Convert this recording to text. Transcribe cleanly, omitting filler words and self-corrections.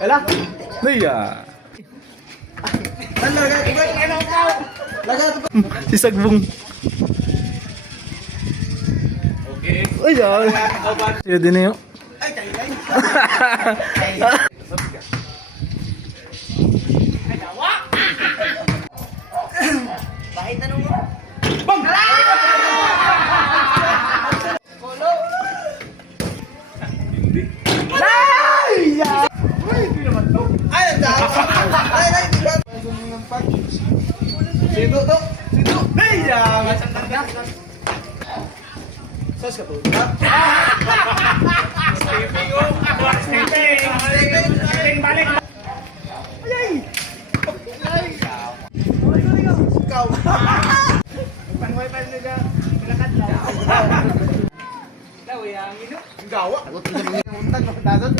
Wala. Naya. Si Sagbong. Okay. Ay, ay. Siya din na yun. Ay, tayo. Bakit tanong mo? Bang! Kolo! Hindi. Ay! Ay, hindi naman to. Ay, ang dami. Ay, hindi ba? Sino to? Sino? Ay, sas ka to? Sleeping oh! Sleeping balik! Ay! Ay! Ikaw! Pangway pa nila. Malakad lang. Ikaw, yang ino? Gawa. Ako tingnan mo yung untag. Dagat.